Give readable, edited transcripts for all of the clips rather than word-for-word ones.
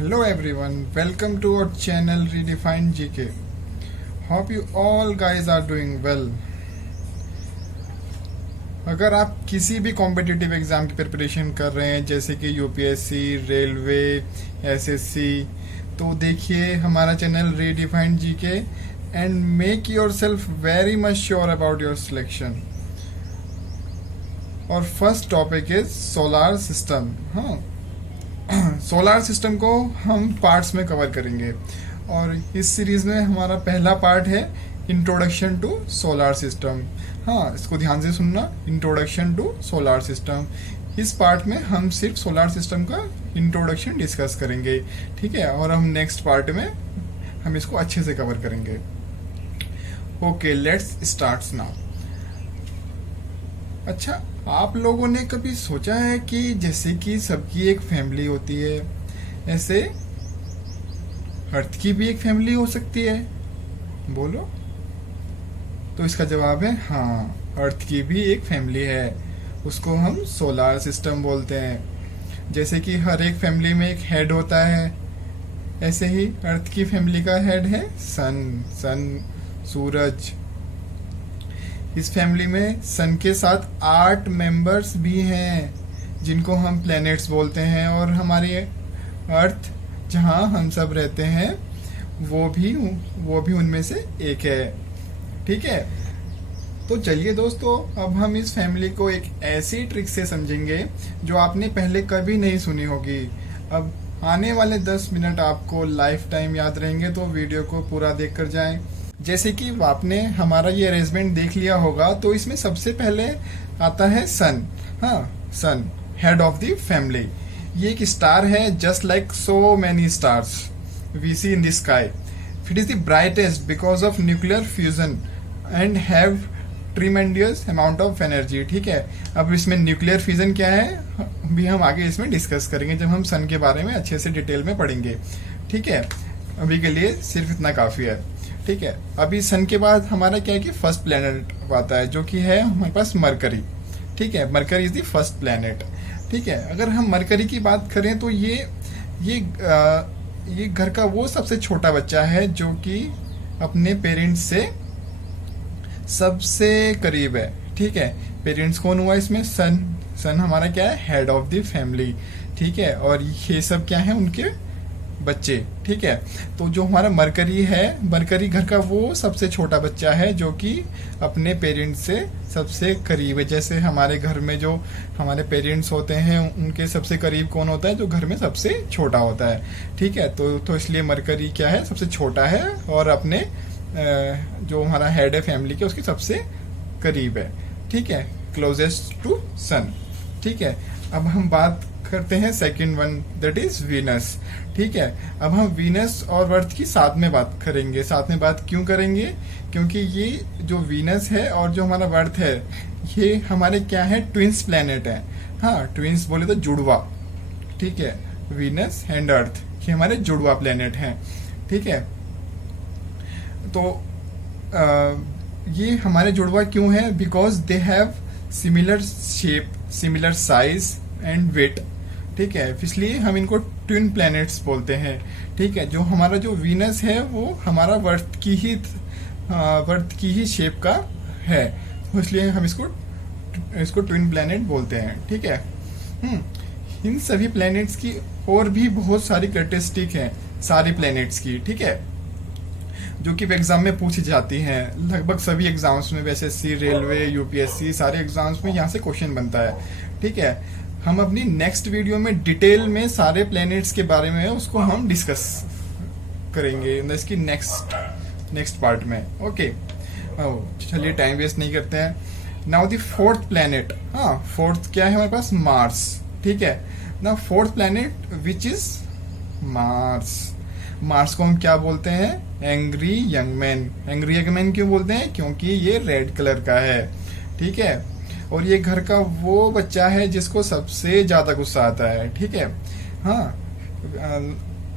Hello everyone, welcome to our channel Redefined GK. Hope you all guys are doing well. अगर आप किसी भी competitive exam की preparation कर रहे हैं जैसे कि यूपीएससी, रेलवे, एसएससी, तो देखिए हमारा channel redefined GK and make yourself very much sure about your selection. और first topic is solar system. हाँ, सोलार सिस्टम को हम पार्ट्स में कवर करेंगे और इस सीरीज में हमारा पहला पार्ट है इंट्रोडक्शन टू सोलार सिस्टम. हाँ, इसको ध्यान से सुनना, इंट्रोडक्शन टू सोलार सिस्टम. इस पार्ट में हम सिर्फ सोलार सिस्टम का इंट्रोडक्शन डिस्कस करेंगे, ठीक है, और हम नेक्स्ट पार्ट में हम इसको अच्छे से कवर करेंगे. Okay, let's start now. अच्छा, आप लोगों ने कभी सोचा है कि जैसे कि सबकी एक फैमिली होती है, ऐसे अर्थ की भी एक फैमिली हो सकती है? बोलो. तो इसका जवाब है हाँ, अर्थ की भी एक फैमिली है. उसको हम सोलार सिस्टम बोलते हैं. जैसे कि हर एक फैमिली में एक हेड होता है, ऐसे ही अर्थ की फैमिली का हेड है सन, सूरज. इस फैमिली में सन के साथ 8 मेंबर्स भी हैं जिनको हम प्लैनेट्स बोलते हैं, और हमारी अर्थ जहां हम सब रहते हैं वो भी उनमें से एक है, ठीक है. तो चलिए दोस्तों, अब हम इस फैमिली को एक ऐसी ट्रिक से समझेंगे जो आपने पहले कभी नहीं सुनी होगी. अब आने वाले 10 मिनट आपको लाइफ टाइम याद रहेंगे, तो वीडियो को पूरा देख कर जाएं. जैसे कि आपने हमारा ये अरेंजमेंट देख लिया होगा, तो इसमें सबसे पहले आता है सन. हाँ, sun, head of the family. ये एक स्टार है, just like so many stars we see in the sky. It is the brightest because of nuclear fusion and have tremendous amount of energy, ठीक है. अब इसमें nuclear fusion क्या है भी हम आगे इसमें डिस्कस करेंगे जब हम सन के बारे में अच्छे से डिटेल में पढ़ेंगे, ठीक है. अभी के लिए सिर्फ इतना काफी है, ठीक है. अभी सन के बाद हमारा क्या है कि फर्स्ट प्लेनेट आता है, जो कि है हमारे पास मरकरी, ठीक है. Mercury is the first planet, ठीक है. अगर हम मरकरी की बात करें तो ये घर का वो सबसे छोटा बच्चा है जो कि अपने पेरेंट्स से सबसे करीब है, ठीक है. पेरेंट्स कौन हुआ इसमें? सन हमारा क्या है? हेड ऑफ द फैमिली, ठीक है. और ये सब क्या है? उनके बच्चे, ठीक है. तो जो हमारा मरकरी है, मरकरी घर का वो सबसे छोटा बच्चा है जो कि अपने पेरेंट्स से सबसे करीब है. जैसे हमारे घर में जो हमारे पेरेंट्स होते हैं उनके सबसे करीब कौन होता है? जो घर में सबसे छोटा होता है, ठीक है. तो इसलिए मरकरी क्या है? सबसे छोटा है और अपने जो हमारा हेड है फैमिली के उसके सबसे करीब है, ठीक है. क्लोजेस्ट टू सन, ठीक है. अब हम बात करते हैं second one, that is Venus, ठीक है. अब हम वीनस और अर्थ की साथ में बात करेंगे. साथ में बात क्यों करेंगे? क्योंकि ये जो वीनस है और जो हमारा अर्थ है, ये हमारे क्या है? ट्विंस प्लेनेट है. हाँ, ट्विंस बोले तो जुड़वा, ठीक है. वीनस एंड अर्थ ये हमारे जुड़वा प्लेनेट हैं, ठीक है. तो ये हमारे जुड़वा क्यों है? Because they have similar shape, similar size and weight, ठीक है. इसलिए हम इनको ट्विन प्लैनेट्स बोलते हैं, ठीक है. जो हमारा जो वीनस है वो हमारा वर्थ की ही शेप का है, इसलिए हम इसको ट्विन प्लैनेट बोलते हैं, ठीक है. इन सभी प्लैनेट्स की और भी बहुत सारी कैरेक्टरिस्टिक हैं सारी प्लैनेट्स की, ठीक है, जो कि एग्जाम में पूछी जाती हैं. लगभग सभी एग्जाम्स में, एसएससी, रेलवे, यूपीएससी, सारे एग्जाम्स में यहाँ से क्वेश्चन बनता है, ठीक है. हम अपनी नेक्स्ट वीडियो में डिटेल में सारे प्लैनेट्स के बारे में उसको हम डिस्कस करेंगे इसकी नेक्स्ट पार्ट में. ओके, चलिए टाइम वेस्ट नहीं करते हैं. Now the fourth planet. हाँ, फोर्थ क्या है हमारे पास? मार्स, ठीक है. Now fourth planet which is Mars. Mars को हम क्या बोलते हैं? Angry young man. Angry young man क्यों बोलते हैं? क्योंकि ये रेड कलर का है, ठीक है. और ये घर का वो बच्चा है जिसको सबसे ज्यादा गुस्सा आता है, ठीक है. हाँ,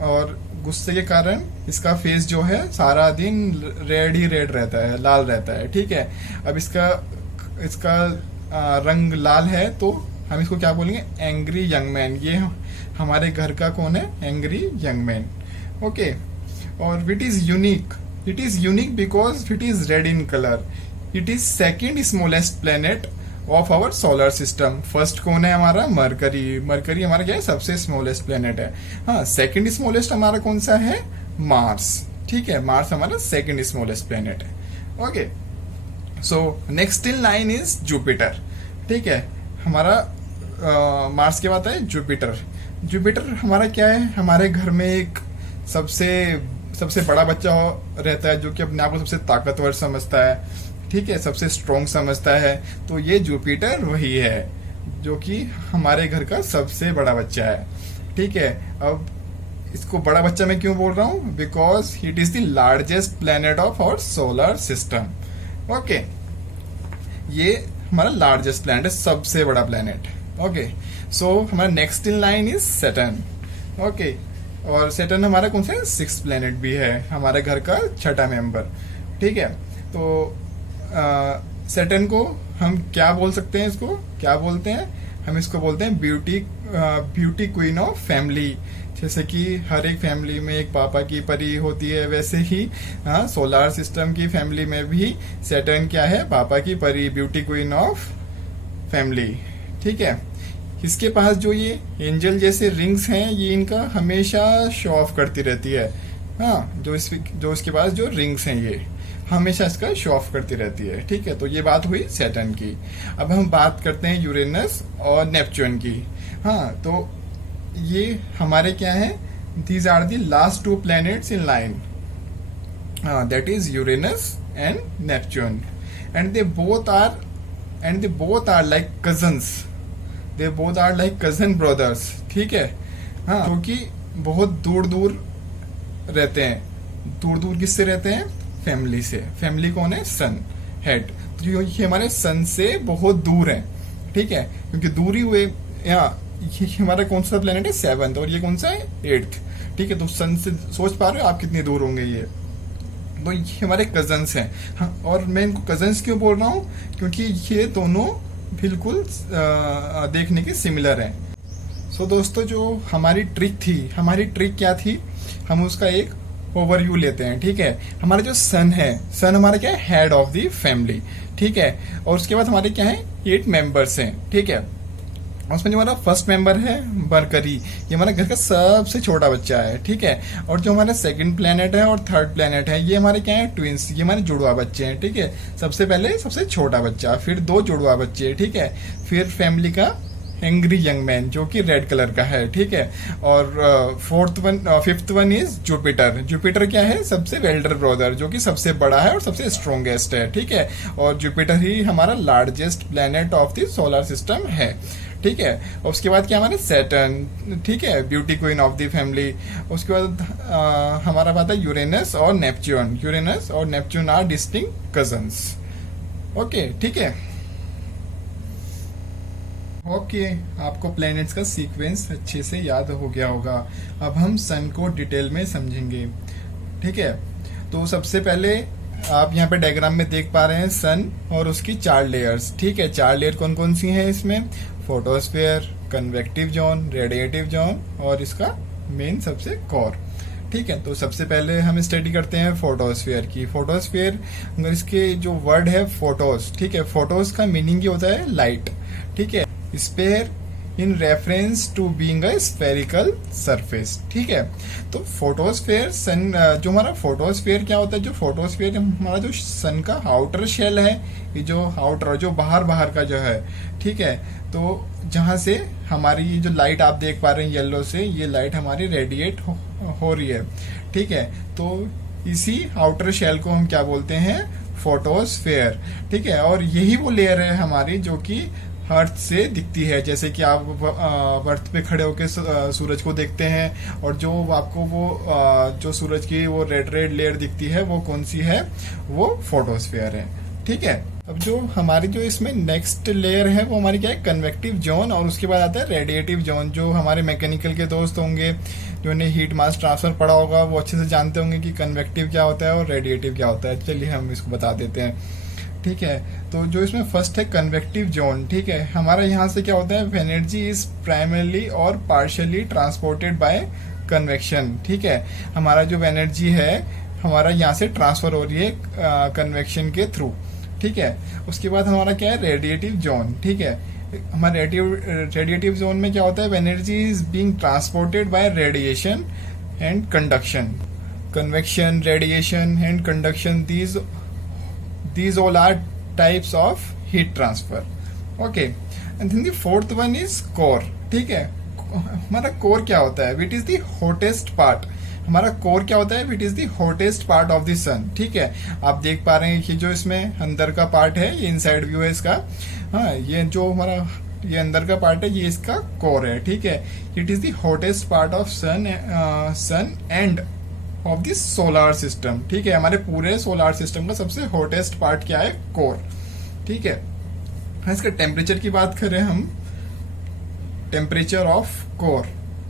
और गुस्से के कारण इसका फेस जो है सारा दिन रेड ही रेड रहता है, लाल रहता है, ठीक है. अब इसका रंग लाल है तो हम इसको क्या बोलेंगे, एंग्री यंग मैन। ये हमारे घर का कौन है, एंग्री यंग मैन। ओके, और it is unique because it is red in colour. It is second smallest planet of our solar system. First कौन है हमारा, मरकरी। मरकरी हमारा क्या है, सबसे स्मॉलेस्ट प्लेनेट है। हाँ, सेकेंड स्मॉलेस्ट हमारा कौन सा है, मार्स। ठीक है, मार्स हमारा सेकेंड स्मॉलेस्ट प्लेनेट है। Okay, so next in line is Jupiter. ठीक है, हमारा मार्स के बाद है जुपिटर। जुपिटर हमारा क्या है, हमारे घर में एक सबसे बड़ा बच्चा रहता है, जो कि अपने आप को सबसे ताकतवर समझता है। ठीक है, सबसे स्ट्रॉन्ग समझता है। तो ये जुपिटर वही है जो कि हमारे घर का सबसे बड़ा बच्चा है। ठीक है, अब इसको बड़ा बच्चा मैं क्यों बोल रहा हूँ, because it is the largest planet of our solar system. Okay, ये हमारा लार्जेस्ट प्लेनेट है, सबसे बड़ा प्लेनेट। ओके, सो हमारा next in line is Saturn. Okay, और सैटर्न हमारा कौन सा है, 6th प्लेनेट भी है, हमारे घर का 6ठा मेंबर। ठीक है, तो सैटर्न को हम क्या बोल सकते हैं, इसको क्या बोलते हैं, हम इसको बोलते हैं ब्यूटी क्वीन ऑफ फैमिली। जैसे कि हर एक फैमिली में एक पापा की परी होती है, वैसे ही सोलर सिस्टम की फैमिली में भी सैटर्न क्या है, पापा की परी, ब्यूटी क्वीन ऑफ फैमिली। ठीक है, इसके पास जो ये एंजल जैसे रिंग्स हैं, ये इनका हमेशा शो ऑफ करती रहती है। हाँ, जो इसके पास जो रिंग्स हैं, ये हमेशा इसका शो ऑफ करती रहती है। ठीक है, तो ये बात हुई सैटर्न की। अब हम बात करते हैं यूरेनस और नेपच्यून की। हाँ, तो ये हमारे क्या है, these are the last 2 planets in line, that is Uranus and Neptune, and they both are like cousins. They both are like cousin brothers. ठीक है, हाँ, क्योंकि बहुत दूर दूर रहते हैं। दूर दूर किससे रहते हैं, फैमिली से। फैमिली कौन है, सन, हेड। तो ये हमारे सन से बहुत दूर है। ठीक है, क्योंकि दूरी हुए, यहाँ ये हमारा कौन सा प्लेनेट है, 7th, और ये कौन सा है, 8th। ठीक है, तो सन से सोच पा रहे हो आप कितनी दूर होंगे ये। तो ये हमारे कजन्स हैं। हाँ, और मैं इनको कजन्स क्यों बोल रहा हूँ, क्योंकि ये दोनों बिल्कुल देखने के सिमिलर हैं। सो दोस्तों, जो हमारी ट्रिक क्या थी, हम उसका एक ओवरव्यू लेते हैं। ठीक है, हमारा जो सन हमारा क्या है, हेड ऑफ द फैमिली। ठीक है, और उसके बाद हमारे क्या है, 8 मेंबर्स हैं। ठीक है, उसमें जो हमारा फर्स्ट मेंबर है मरकरी, ये हमारे घर का सबसे छोटा बच्चा है। ठीक है, और जो हमारा सेकंड प्लेनेट है और थर्ड प्लेनेट है, ये हमारे क्या है, ट्विंस, ये हमारे जुड़वा बच्चे हैं। ठीक है, सबसे पहले सबसे छोटा बच्चा, फिर 2 जुड़वा बच्चे। ठीक है, फिर फैमिली का एंग्री यंग मैन जो कि रेड कलर का है। ठीक है, और fifth one is Jupiter. Jupiter क्या है, सबसे एल्डर ब्रदर, जो कि सबसे बड़ा है और सबसे स्ट्रॉन्गेस्ट है। ठीक है, और जुपिटर ही हमारा largest planet of the solar system है। ठीक है, और उसके बाद क्या हमारे सैटर्न, ठीक है, beauty queen of the family. उसके बाद हमारा बात है यूरेनस और नेपच्यून। यूरेनस और Neptune are distinct cousins. Okay, ठीक है, ओके, आपको प्लैनेट्स का सीक्वेंस अच्छे से याद हो गया होगा। अब हम सन को डिटेल में समझेंगे। ठीक है, तो सबसे पहले आप यहाँ पे डायग्राम में देख पा रहे हैं सन और उसकी 4 लेयर्स। ठीक है, 4 लेयर कौन कौन सी हैं इसमें, photosphere, convective zone, radiative zone और इसका मेन सबसे कोर। ठीक है, तो सबसे पहले हम स्टडी करते हैं फोटोस्फेयर की। फोटोस्फेयर, अगर इसके जो वर्ड है फोटोस, ठीक है, फोटोस का मीनिंग ये होता है लाइट। ठीक है, sphere in reference to being a spherical surface. ठीक है, तो फोटोस्फेयर सन, जो हमारा फोटोस्फेयर क्या होता है, जो फोटोस्फेयर हमारा जो सन का आउटर शेल है, ये जो आउटर, जो बाहर का जो है। ठीक है, तो जहां से हमारी जो लाइट आप देख पा रहे हैं येलो से, ये लाइट हमारी रेडिएट हो रही है। ठीक है, तो इसी आउटर शेल को हम क्या बोलते हैं, फोटोस्फेयर। ठीक है, और यही वो लेयर है हमारी जो कि अर्थ से दिखती है। जैसे कि आप अर्थ पे खड़े होकर सूरज को देखते हैं, और जो आपको वो जो सूरज की वो रेड लेयर दिखती है, वो कौन सी है, वो फोटोस्फेयर है। ठीक है, अब जो हमारी जो इसमें नेक्स्ट लेयर है वो हमारी क्या है, कन्वेक्टिव जोन, और उसके बाद आता है रेडिएटिव जोन। जो हमारे मैकेनिकल के दोस्त होंगे, जो इन्हें हीट मास ट्रांसफर पढ़ा होगा, वो अच्छे से जानते होंगे कि कन्वेक्टिव क्या होता है और रेडिएटिव क्या होता है। चलिए हम इसको बता देते हैं। ठीक है। तो जो इसमें फर्स्ट है कन्वेक्टिव जोन, ठीक है। हमारा यहाँ से क्या होता है, एनर्जी इज प्राइमरली और पार्शियली ट्रांसपोर्टेड बाय कन्वेक्शन, ठीक है। हमारा जो एनर्जी है हमारा यहाँ से ट्रांसफर हो रही है कन्वेक्शन के थ्रू, ठीक है। उसके बाद हमारा क्या है, रेडिएटिव जोन, ठीक है। हमारे रेडिएटिव जोन में क्या होता है, energy is being transported by radiation and conduction, convection, radiation and conduction, these all are types of heat transfer. Okay, and then the fourth one is core, ठीक है। हमारा कोर क्या होता है, it is the hottest part. हमारा core क्या होता है, it is the hottest part of the sun, ठीक है। आप देख पा रहे हैं कि जो इसमें अंदर का पार्ट है, ये इनसाइड व्यू है इसका, हाँ, ये जो हमारा ये अंदर का पार्ट है ये इसका कोर है, ठीक है। It is the hottest part of sun and of this solar system, ठीक है। हमारे पूरे सोलर सिस्टम का सबसे हॉटेस्ट पार्ट क्या है, कोर, ठीक है। इसका टेम्परेचर की बात करें हम, टेम्परेचर ऑफ कोर,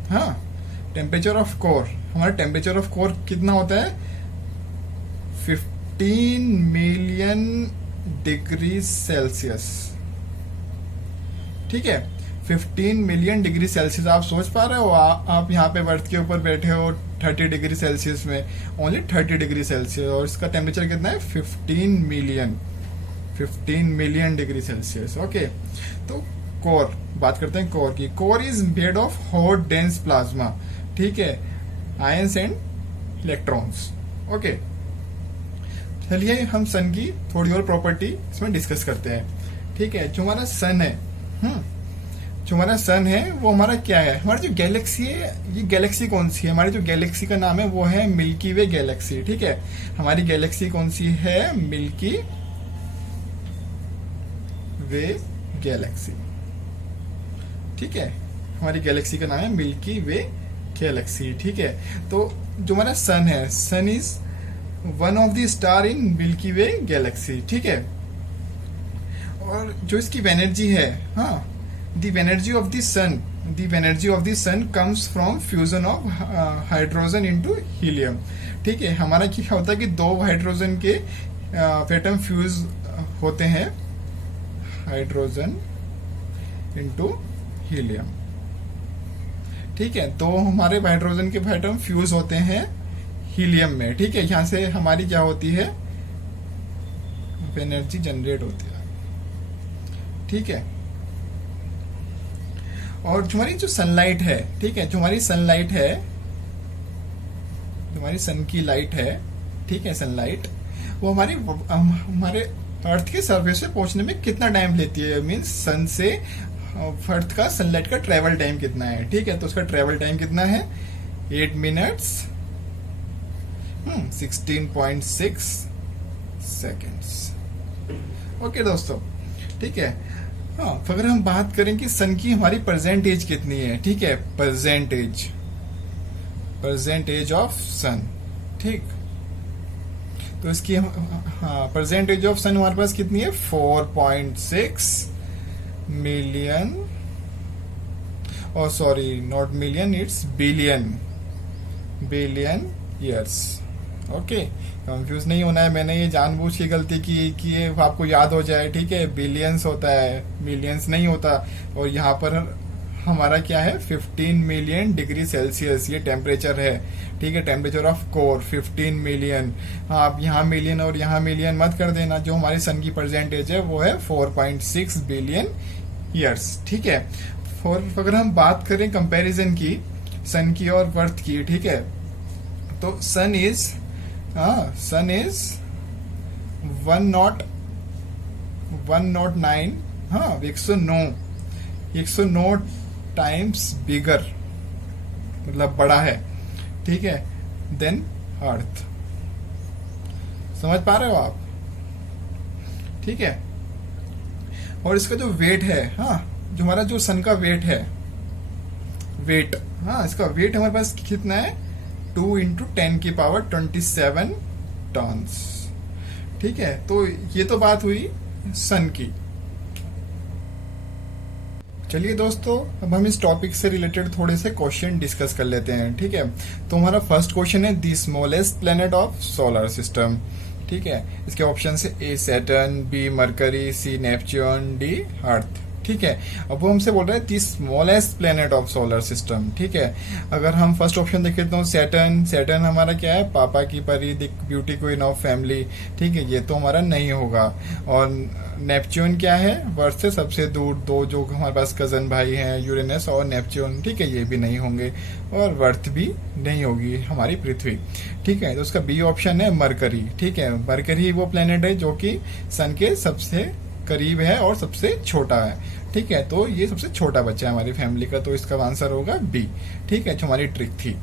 हाँ, टेम्परेचर ऑफ कोर, हमारा टेम्परेचर ऑफ कोर कितना होता है, 15 मिलियन डिग्री सेल्सियस, ठीक है। 15 मिलियन डिग्री सेल्सियस। आप सोच पा रहे हो, आप यहाँ पे बर्थ के ऊपर बैठे हो 30 डिग्री सेल्सियस में, ओनली 30 डिग्री सेल्सियस, और इसका टेम्परेचर कितना है, 15 मिलियन डिग्री सेल्सियस। ओके, तो कोर, बात करते हैं कोर की। Core is made of hot dense plasma, ठीक है, आयंस एंड इलेक्ट्रॉन्स। ओके, चलिए हम सन की थोड़ी और प्रॉपर्टी इसमें डिस्कस करते हैं, ठीक है। जो हमारा सन है, जो हमारा सन है वो हमारा क्या है, हमारा जो गैलेक्सी है, ये गैलेक्सी कौन सी है, हमारी जो गैलेक्सी का नाम है वो है मिल्की वे गैलेक्सी, ठीक है। हमारी गैलेक्सी कौन सी है, मिल्की वे गैलेक्सी, ठीक है। हमारी गैलेक्सी का नाम है मिल्की वे गैलेक्सी, ठीक है। तो जो हमारा सन है, sun is one of the star in milky way galaxy, ठीक है। और जो इसकी एनर्जी है, हाँ, the energy of the sun comes from fusion of hydrogen into helium, ठीक है। हमारा क्या होता है कि दो हाइड्रोजन के एटम फ्यूज होते हैं, हाइड्रोजन इंटू हीलियम, ठीक है। तो हमारे हाइड्रोजन के एटम फ्यूज होते हैं हीलियम में, ठीक है। यहां से हमारी क्या होती है, एनर्जी जनरेट होती है, ठीक है। और जो हमारी जो सनलाइट है, ठीक है, जो हमारी सनलाइट है, जो हमारी सन की लाइट है, ठीक है, सनलाइट, वो हमारे अर्थ के सरफेस पे पहुंचने में कितना टाइम लेती है, मींस सन से अर्थ का सनलाइट का ट्रेवल टाइम कितना है, ठीक है। तो उसका ट्रेवल टाइम कितना है, 8 मिनट्स 16.6 सेकेंड्स। ओके दोस्तों, ठीक है। हाँ, अगर हम बात करें कि सन की हमारी प्रेजेंट एज कितनी है, ठीक है, प्रेजेंट एज ऑफ सन, ठीक। तो इसकी हाँ, प्रेजेंट एज ऑफ सन हमारे पास कितनी है, 4.6 मिलियन, और sorry, not million, it's billion years. Okay, confuse नहीं होना है, मैंने ये जानबूझ के गलती की कि ये आपको याद हो जाए, ठीक है। बिलियंस होता है, मिलियंस नहीं होता। और यहाँ पर हमारा क्या है, 15 मिलियन डिग्री सेल्सियस ये टेम्परेचर है, ठीक है। Temperature of core 15 million. हाँ, आप यहाँ मिलियन और यहाँ मिलियन मत कर देना। जो हमारी सन की प्रेजेंटेज है वो है 4.6 बिलियन ईयर्स, ठीक है। और अगर हम बात करें कंपैरिजन की सन की और अर्थ की, ठीक है, तो सन इज 109, हाँ, 109 टाइम्स बिगर, मतलब बड़ा है, ठीक है, देन अर्थ। समझ पा रहे हो आप, ठीक है। और इसका जो वेट है, हाँ, जो हमारा जो सन का वेट है, वेट, हाँ, इसका वेट हमारे पास कितना है, 2 × 10⁻27 टन्स, ठीक है। तो ये तो बात हुई सन की। चलिए दोस्तों, अब हम इस टॉपिक से रिलेटेड थोड़े से क्वेश्चन डिस्कस कर लेते हैं, ठीक है। तो हमारा फर्स्ट क्वेश्चन है, the smallest planet of solar system, ठीक है, इसके ऑप्शन है A Saturn, B Mercury, C Neptune, D Earth. ठीक है, अब वो हमसे बोल रहे हैं the smallest planet of solar system. ठीक है, अगर हम फर्स्ट ऑप्शन देखें तो सैटर्न, सैटर्न हमारा क्या है, पापा की परी, the beauty queen of family. ठीक है, ये तो हमारा नहीं होगा। और नेपच्यून क्या है, वर्थ से सबसे दूर, दो जो हमारे पास कजन भाई हैं, यूरेनस और नेपच्यून। ठीक है, ये भी नहीं होंगे। और वर्थ भी नहीं होगी हमारी पृथ्वी। ठीक है, तो उसका बी ऑप्शन है मरकरी। ठीक है, मरकरी वो प्लेनेट है जो कि सन के सबसे करीब है और सबसे छोटा है। ठीक है, तो ये सबसे छोटा बच्चा है हमारी फैमिली का, तो इसका आंसर होगा बी। ठीक है, जो हमारी ट्रिक थी।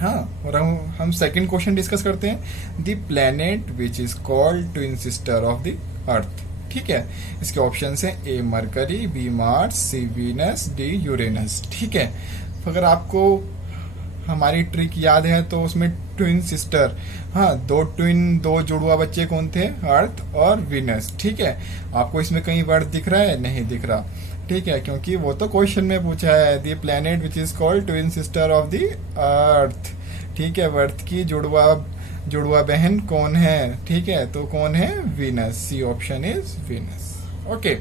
हाँ, और हम सेकंड क्वेश्चन डिस्कस करते हैं, the planet which is called twin sister of the earth. ठीक है, इसके ऑप्शन है A Mercury, B Mars, C Venus, D Uranus. ठीक है, अगर आपको हमारी ट्रिक याद है तो उसमें ट्विन सिस्टर, हाँ, दो जुड़वा बच्चे कौन थे, अर्थ और वीनस। ठीक है, आपको इसमें कहीं वर्ड दिख रहा है, नहीं दिख रहा। ठीक है, क्योंकि वो तो क्वेश्चन में पूछा है, the planet which is called twin sister of the earth. ठीक है, अर्थ की जुड़वा बहन कौन है। ठीक है, तो कौन है, Venus. C option is Venus. Okay,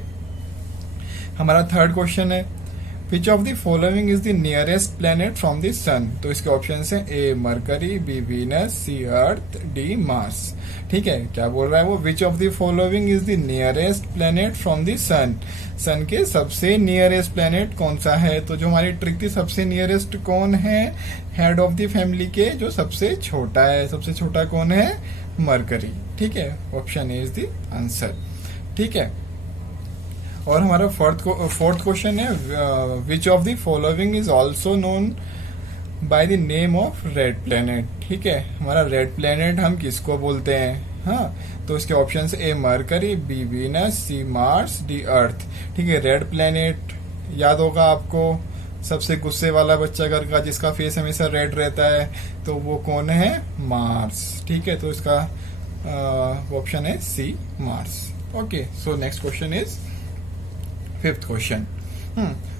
हमारा थर्ड क्वेश्चन है, which of the following is the nearest planet from the sun. तो इसके ऑप्शन है A Mercury, B Venus, C Earth, D Mars. ठीक है, क्या बोल रहा है वो, which of the following is the nearest planet from the sun. Sun के सबसे नियरेस्ट प्लेनेट कौन सा है। तो जो हमारी ट्रिक थी, सबसे नियरेस्ट कौन है, हेड ऑफ द फैमिली के जो सबसे छोटा है, सबसे छोटा कौन है, मरकरी। ठीक है, option A is the answer. ठीक है, और हमारा फोर्थ क्वेश्चन है, which of the following is also known by the name of red planet. ठीक है, हमारा रेड प्लेनेट हम किसको बोलते हैं। हाँ, तो इसके option A Mercury, B Venus, C Mars, D Earth. ठीक है, रेड प्लेनेट याद होगा आपको, सबसे गुस्से वाला बच्चा घर का जिसका फेस हमेशा रेड रहता है, तो वो कौन है, मार्स। ठीक है, तो इसका ऑप्शन है C Mars. Okay, so next question is fifth question.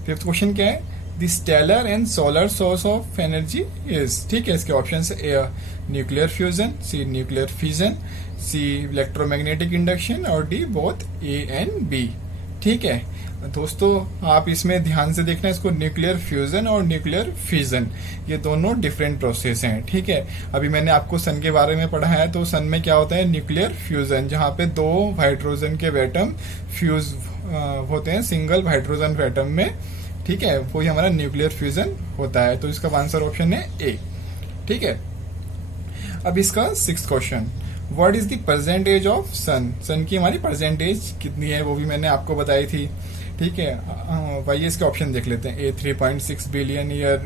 Fifth question क्या है, the stellar and solar source of energy is. ठीक है, इसके ऑप्शन है A nuclear fusion, C nuclear fission, C electromagnetic induction, और D both A and B. ठीक है दोस्तों, आप इसमें ध्यान से देखना, इसको न्यूक्लियर फ्यूजन और न्यूक्लियर फिजन, ये दोनों डिफरेंट प्रोसेस हैं। ठीक है, अभी मैंने आपको सन के बारे में पढ़ा है, तो सन में क्या होता है, न्यूक्लियर फ्यूजन, जहां पे दो हाइड्रोजन के एटम फ्यूज होते हैं सिंगल हाइड्रोजन एटम में। ठीक है, वो ही हमारा न्यूक्लियर फ्यूजन होता है, तो इसका आंसर ऑप्शन है ए। ठीक है, अब इसका sixth question, what is the present age of sun. Sun की हमारी प्रेजेंट एज कितनी है, वो भी मैंने आपको बताई थी। ठीक है, वही इसके ऑप्शन देख लेते हैं, A 3.6 billion year,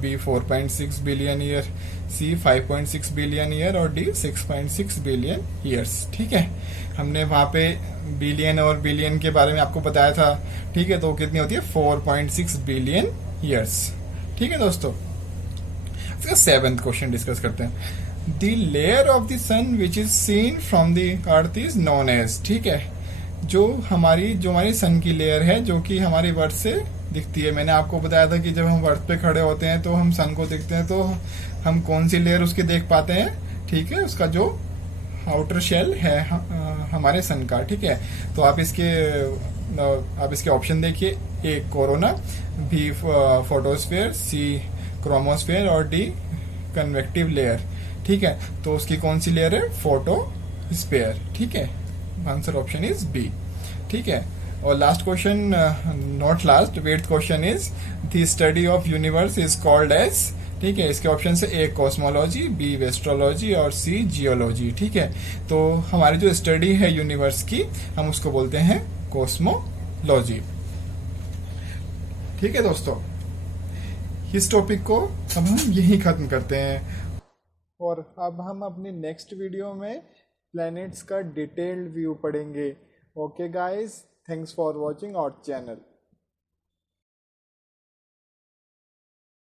B 4.6 billion year, C 5.6 billion year, और डी 6.6 बिलियन ईयर्स। ठीक है, हमने वहां पे बिलियन और बिलियन के बारे में आपको बताया था। ठीक है, तो कितनी होती है, 4.6 बिलियन ईयर्स। ठीक है दोस्तों, इसका सेवेंथ क्वेश्चन डिस्कस करते हैं, the layer of the sun which is seen from the earth is known as. ठीक है, जो हमारी सन की लेयर है, जो कि हमारी अर्थ से दिखती है। मैंने आपको बताया था कि जब हम अर्थ पे खड़े होते हैं तो हम सन को देखते हैं, तो हम कौन सी लेयर उसकी देख पाते हैं। ठीक है, उसका जो आउटर शेल है हमारे सन का। ठीक है, तो आप इसके ऑप्शन देखिए, ए कोरोना, बी फोटोस्फेयर, सी क्रोमोस्फेयर, और डी कन्वेक्टिव लेयर। ठीक है, तो उसकी कौन सी लेयर है, फोटोस्फेयर। ठीक है, आंसर ऑप्शन इज बी। ठीक है, और last question, not last, eighth question is, the study of universe is called as. ठीक है, इसके ऑप्शन से ए कॉस्मोलॉजी, बी वेस्ट्रोलॉजी, और सी जियोलॉजी। ठीक है, तो हमारी जो स्टडी है यूनिवर्स की, हम उसको बोलते हैं कॉस्मोलॉजी। ठीक है दोस्तों, इस टॉपिक को अब हम यही खत्म करते हैं, और अब हम अपनी नेक्स्ट वीडियो में प्लैनेट्स का डिटेल्ड व्यू पढ़ेंगे। Okay guys, thanks for watching our channel.